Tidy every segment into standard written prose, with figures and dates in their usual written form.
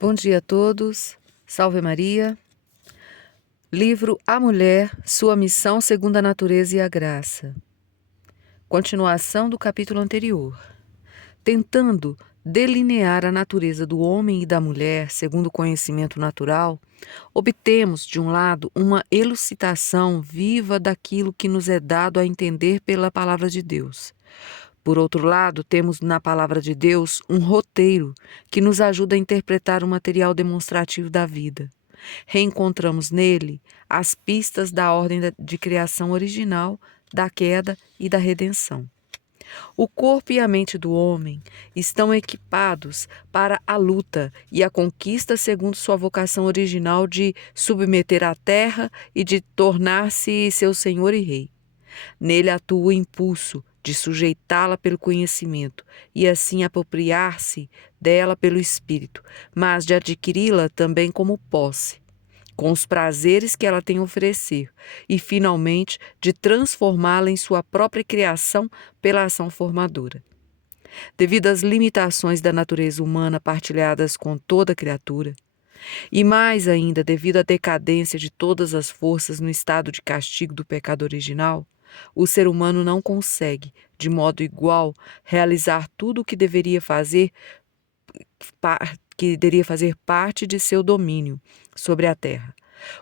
Bom dia a todos, salve Maria. Livro A Mulher, Sua Missão segundo a Natureza e a Graça. Continuação do capítulo anterior. Tentando delinear a natureza do homem e da mulher segundo o conhecimento natural, obtemos, de um lado, uma elucidação viva daquilo que nos é dado a entender pela palavra de Deus. Por outro lado, temos na palavra de Deus um roteiro que nos ajuda a interpretar o material demonstrativo da vida. Reencontramos nele as pistas da ordem de criação original, da queda e da redenção. O corpo e a mente do homem estão equipados para a luta e a conquista segundo sua vocação original de submeter a terra e de tornar-se seu senhor e rei. Nele atua o impulso de sujeitá-la pelo conhecimento e assim apropriar-se dela pelo espírito, mas de adquiri-la também como posse, com os prazeres que ela tem a oferecer, e finalmente de transformá-la em sua própria criação pela ação formadora. Devido às limitações da natureza humana partilhadas com toda criatura, e mais ainda devido à decadência de todas as forças no estado de castigo do pecado original, o ser humano não consegue, de modo igual, realizar tudo o que deveria fazer parte de seu domínio sobre a terra.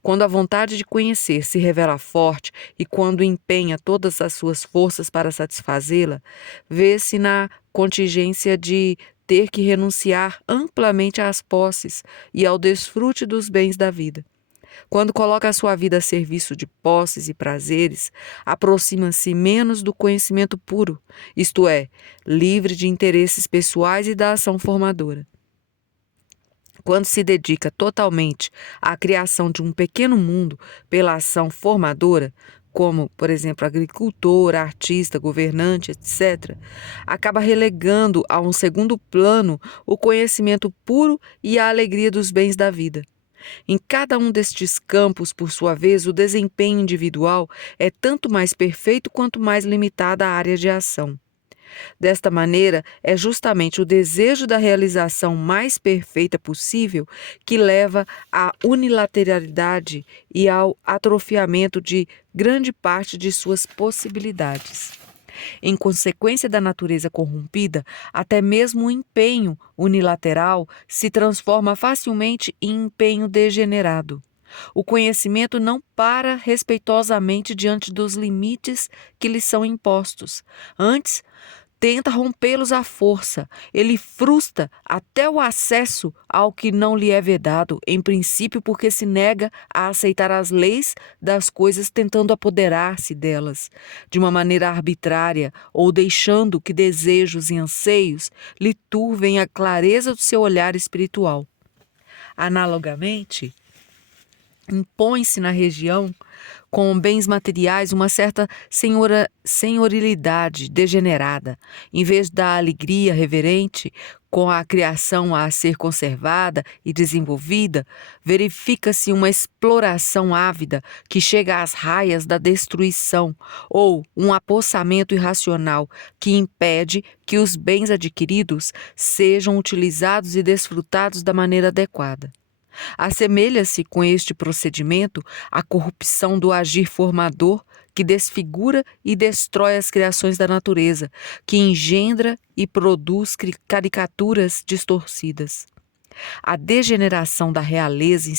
Quando a vontade de conhecer se revela forte e quando empenha todas as suas forças para satisfazê-la, vê-se na contingência de ter que renunciar amplamente às posses e ao desfrute dos bens da vida. Quando coloca a sua vida a serviço de posses e prazeres, aproxima-se menos do conhecimento puro, isto é, livre de interesses pessoais e da ação formadora. Quando se dedica totalmente à criação de um pequeno mundo pela ação formadora, como, por exemplo, agricultor, artista, governante, etc., acaba relegando a um segundo plano o conhecimento puro e a alegria dos bens da vida. Em cada um destes campos, por sua vez, o desempenho individual é tanto mais perfeito quanto mais limitada a área de ação. Desta maneira, é justamente o desejo da realização mais perfeita possível que leva à unilateralidade e ao atrofiamento de grande parte de suas possibilidades. Em consequência da natureza corrompida, até mesmo o empenho unilateral se transforma facilmente em empenho degenerado. O conhecimento não para respeitosamente diante dos limites que lhe são impostos. Antes, tenta rompê-los à força. Ele frustra até o acesso ao que não lhe é vedado, em princípio porque se nega a aceitar as leis das coisas, tentando apoderar-se delas de uma maneira arbitrária ou deixando que desejos e anseios lhe turvem a clareza do seu olhar espiritual. Analogamente, impõe-se na região com bens materiais uma certa senhorilidade degenerada. Em vez da alegria reverente com a criação a ser conservada e desenvolvida, verifica-se uma exploração ávida que chega às raias da destruição, ou um apossamento irracional que impede que os bens adquiridos sejam utilizados e desfrutados da maneira adequada. Assemelha-se com este procedimento à corrupção do agir formador que desfigura e destrói as criações da natureza, que engendra e produz caricaturas distorcidas. A degeneração da realeza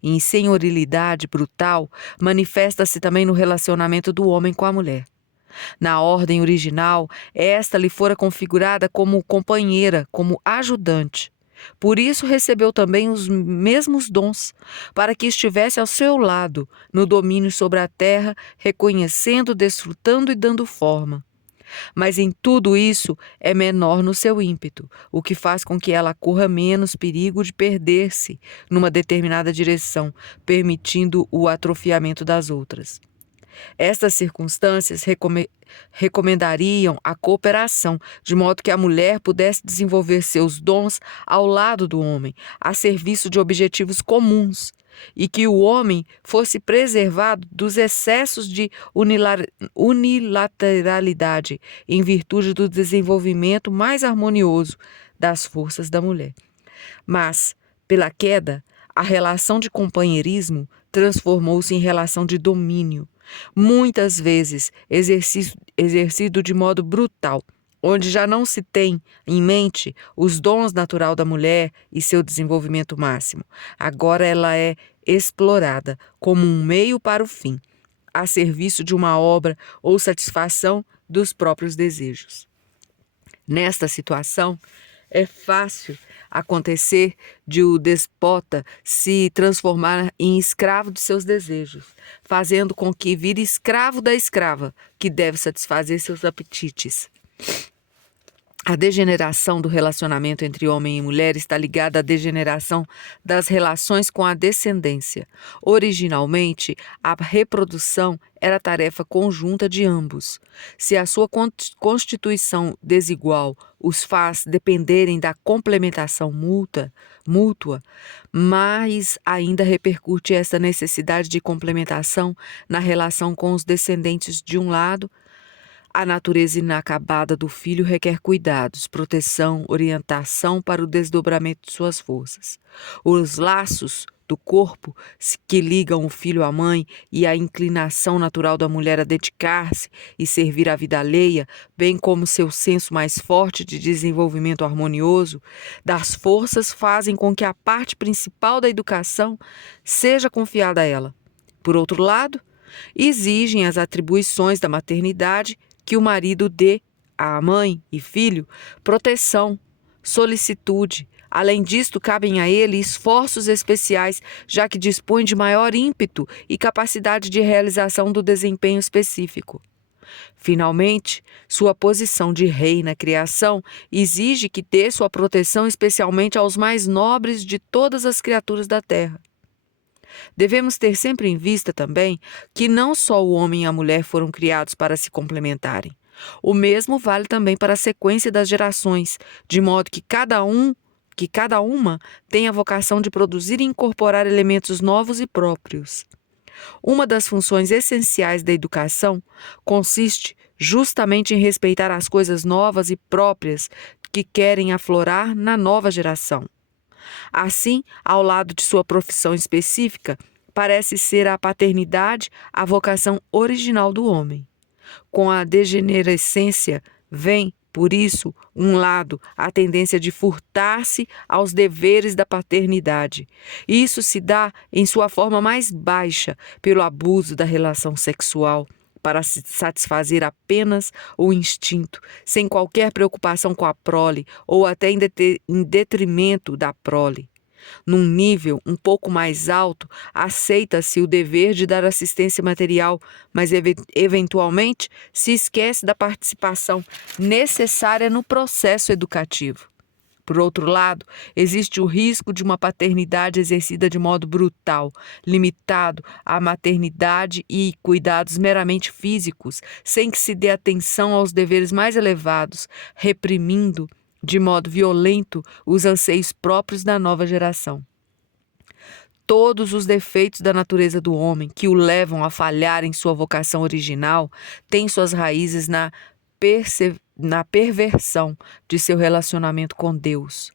em senhorilidade brutal manifesta-se também no relacionamento do homem com a mulher. Na ordem original, esta lhe fora configurada como companheira, como ajudante. Por isso recebeu também os mesmos dons, para que estivesse ao seu lado, no domínio sobre a terra, reconhecendo, desfrutando e dando forma. Mas em tudo isso é menor no seu ímpeto, o que faz com que ela corra menos perigo de perder-se numa determinada direção, permitindo o atrofiamento das outras. Estas circunstâncias recomendariam a cooperação, de modo que a mulher pudesse desenvolver seus dons ao lado do homem, a serviço de objetivos comuns, e que o homem fosse preservado dos excessos de unilateralidade, em virtude do desenvolvimento mais harmonioso das forças da mulher. Mas, pela queda, a relação de companheirismo transformou-se em relação de domínio, muitas vezes exercido de modo brutal, onde já não se tem em mente os dons natural da mulher e seu desenvolvimento máximo. Agora ela é explorada como um meio para o fim, a serviço de uma obra ou satisfação dos próprios desejos. Nesta situação, é fácil acontecer de o despota se transformar em escravo de seus desejos, fazendo com que vire escravo da escrava, que deve satisfazer seus apetites. A degeneração do relacionamento entre homem e mulher está ligada à degeneração das relações com a descendência. Originalmente, a reprodução era tarefa conjunta de ambos. Se a sua constituição desigual os faz dependerem da complementação mútua, mais ainda repercute esta necessidade de complementação na relação com os descendentes de um lado. A natureza inacabada do filho requer cuidados, proteção, orientação para o desdobramento de suas forças. Os laços do corpo que ligam o filho à mãe e a inclinação natural da mulher a dedicar-se e servir à vida alheia, bem como seu senso mais forte de desenvolvimento harmonioso das forças, fazem com que a parte principal da educação seja confiada a ela. Por outro lado, exigem as atribuições da maternidade que o marido dê à mãe e filho proteção, solicitude. Além disto, cabem a ele esforços especiais, já que dispõe de maior ímpeto e capacidade de realização do desempenho específico. Finalmente, sua posição de rei na criação exige que dê sua proteção especialmente aos mais nobres de todas as criaturas da terra. Devemos ter sempre em vista também que não só o homem e a mulher foram criados para se complementarem. O mesmo vale também para a sequência das gerações, de modo que cada uma tem a vocação de produzir e incorporar elementos novos e próprios. Uma das funções essenciais da educação consiste justamente em respeitar as coisas novas e próprias que querem aflorar na nova geração. Assim, ao lado de sua profissão específica, parece ser a paternidade a vocação original do homem. Com a degenerescência vem, por isso, um lado, a tendência de furtar-se aos deveres da paternidade. Isso se dá em sua forma mais baixa, pelo abuso da relação sexual, para satisfazer apenas o instinto, sem qualquer preocupação com a prole ou até em detrimento da prole. Num nível um pouco mais alto, aceita-se o dever de dar assistência material, mas eventualmente se esquece da participação necessária no processo educativo. Por outro lado, existe o risco de uma paternidade exercida de modo brutal, limitado à maternidade e cuidados meramente físicos, sem que se dê atenção aos deveres mais elevados, reprimindo de modo violento os anseios próprios da nova geração. Todos os defeitos da natureza do homem que o levam a falhar em sua vocação original têm suas raízes na perversão de seu relacionamento com Deus.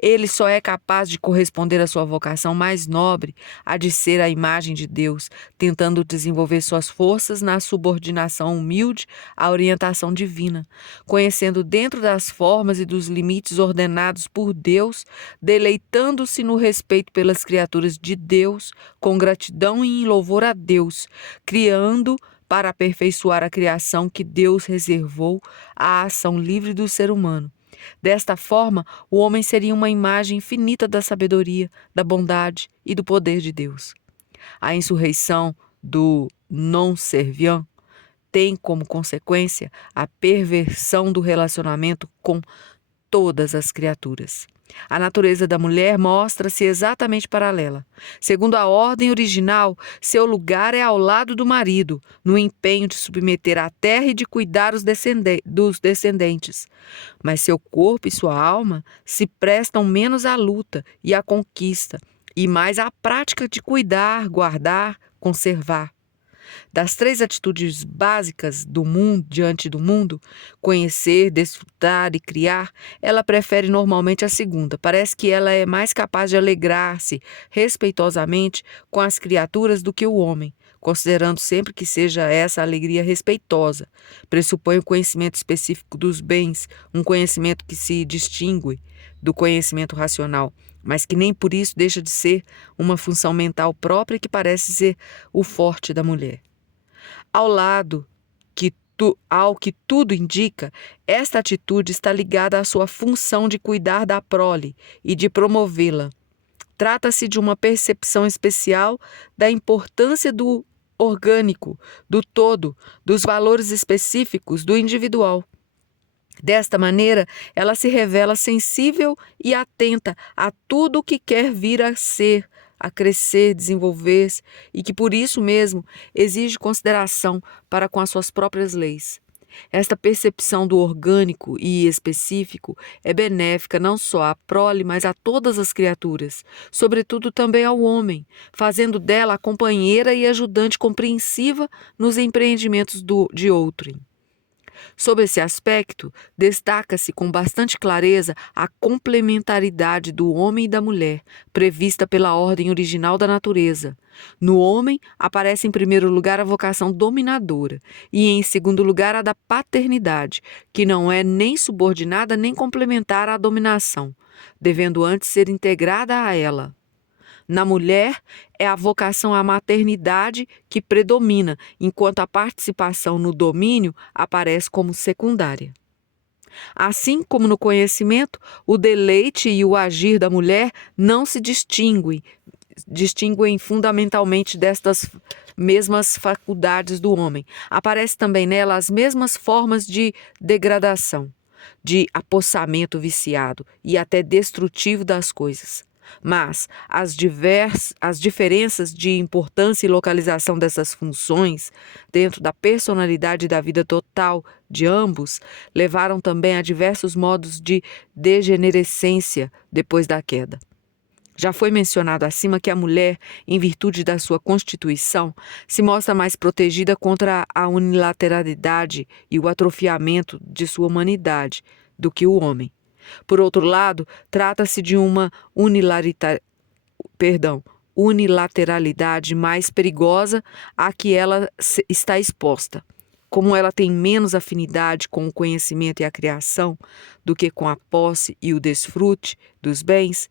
Ele só é capaz de corresponder à sua vocação mais nobre, a de ser a imagem de Deus, tentando desenvolver suas forças na subordinação humilde à orientação divina, conhecendo dentro das formas e dos limites ordenados por Deus, deleitando-se no respeito pelas criaturas de Deus, com gratidão e em louvor a Deus, criando para aperfeiçoar a criação que Deus reservou à ação livre do ser humano. Desta forma, o homem seria uma imagem infinita da sabedoria, da bondade e do poder de Deus. A insurreição do non-serviam tem como consequência a perversão do relacionamento com todas as criaturas. A natureza da mulher mostra-se exatamente paralela. Segundo a ordem original, seu lugar é ao lado do marido, no empenho de submeter a terra e de cuidar dos descendentes. Mas seu corpo e sua alma se prestam menos à luta e à conquista, e mais à prática de cuidar, guardar, conservar. Das 3 atitudes básicas do mundo diante do mundo, conhecer, desfrutar e criar, ela prefere normalmente a segunda. Parece que ela é mais capaz de alegrar-se respeitosamente com as criaturas do que o homem, considerando sempre que seja essa alegria respeitosa. Pressupõe o conhecimento específico dos bens, um conhecimento que se distingue do conhecimento racional, mas que nem por isso deixa de ser uma função mental própria que parece ser o forte da mulher. Ao que tudo indica, esta atitude está ligada à sua função de cuidar da prole e de promovê-la. Trata-se de uma percepção especial da importância do orgânico, do todo, dos valores específicos do individual. Desta maneira, ela se revela sensível e atenta a tudo o que quer vir a ser, a crescer, desenvolver-se, e que por isso mesmo exige consideração para com as suas próprias leis. Esta percepção do orgânico e específico é benéfica não só à prole, mas a todas as criaturas, sobretudo também ao homem, fazendo dela a companheira e ajudante compreensiva nos empreendimentos de outrem. Sob esse aspecto, destaca-se com bastante clareza a complementaridade do homem e da mulher, prevista pela ordem original da natureza. No homem, aparece em primeiro lugar a vocação dominadora e, em segundo lugar, a da paternidade, que não é nem subordinada nem complementar à dominação, devendo antes ser integrada a ela. Na mulher, é a vocação à maternidade que predomina, enquanto a participação no domínio aparece como secundária. Assim como no conhecimento, o deleite e o agir da mulher não se distinguem fundamentalmente destas mesmas faculdades do homem. Aparece também nela as mesmas formas de degradação, de apossamento viciado e até destrutivo das coisas. Mas as diferenças de importância e localização dessas funções dentro da personalidade e da vida total de ambos levaram também a diversos modos de degenerescência depois da queda. Já foi mencionado acima que a mulher, em virtude da sua constituição, se mostra mais protegida contra a unilateralidade e o atrofiamento de sua humanidade do que o homem. Por outro lado, trata-se de uma unilateralidade mais perigosa a que ela está exposta. Como ela tem menos afinidade com o conhecimento e a criação do que com a posse e o desfrute dos bens,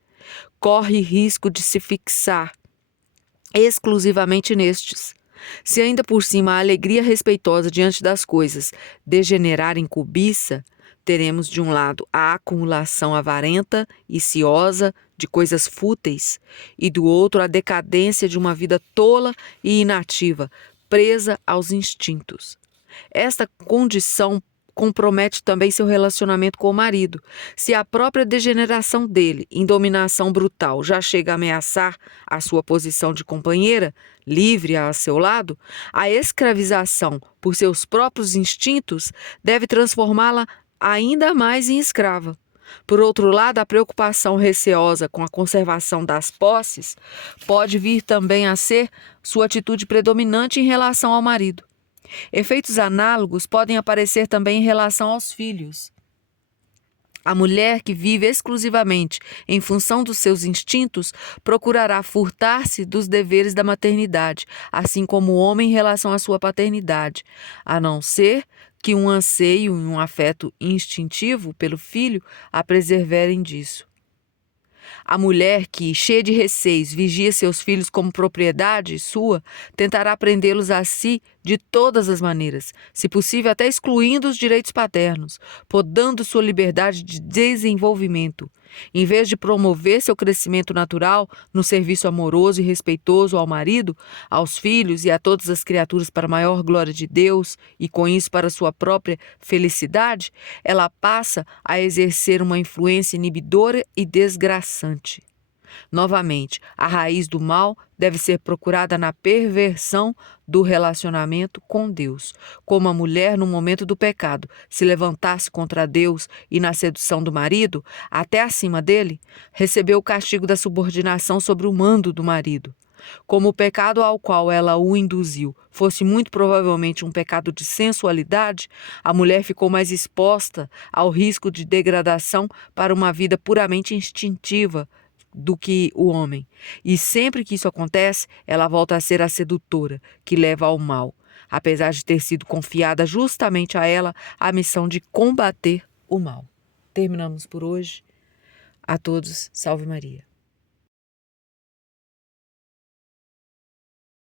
corre risco de se fixar exclusivamente nestes. Se ainda por cima a alegria respeitosa diante das coisas degenerar em cobiça, teremos de um lado a acumulação avarenta e ciosa de coisas fúteis e do outro a decadência de uma vida tola e inativa, presa aos instintos. Esta condição compromete também seu relacionamento com o marido. Se a própria degeneração dele em dominação brutal já chega a ameaçar a sua posição de companheira, livre a seu lado, a escravização por seus próprios instintos deve transformá-la ainda mais em escrava. Por outro lado, a preocupação receosa com a conservação das posses pode vir também a ser sua atitude predominante em relação ao marido. Efeitos análogos podem aparecer também em relação aos filhos. A mulher que vive exclusivamente em função dos seus instintos procurará furtar-se dos deveres da maternidade, assim como o homem em relação à sua paternidade, a não ser que um anseio e um afeto instintivo pelo filho a preserverem disso. A mulher que, cheia de receios, vigia seus filhos como propriedade sua, tentará prendê-los a si de todas as maneiras, se possível até excluindo os direitos paternos, podando sua liberdade de desenvolvimento. Em vez de promover seu crescimento natural no serviço amoroso e respeitoso ao marido, aos filhos e a todas as criaturas para a maior glória de Deus e com isso para sua própria felicidade, ela passa a exercer uma influência inibidora e desgraçante. Novamente, a raiz do mal deve ser procurada na perversão do relacionamento com Deus. Como a mulher, no momento do pecado, se levantasse contra Deus e na sedução do marido, até acima dele, recebeu o castigo da subordinação sobre o mando do marido. Como o pecado ao qual ela o induziu fosse muito provavelmente um pecado de sensualidade, a mulher ficou mais exposta ao risco de degradação para uma vida puramente instintiva do que o homem. E sempre que isso acontece, ela volta a ser a sedutora, que leva ao mal, apesar de ter sido confiada justamente a ela a missão de combater o mal. Terminamos por hoje. A todos, salve Maria.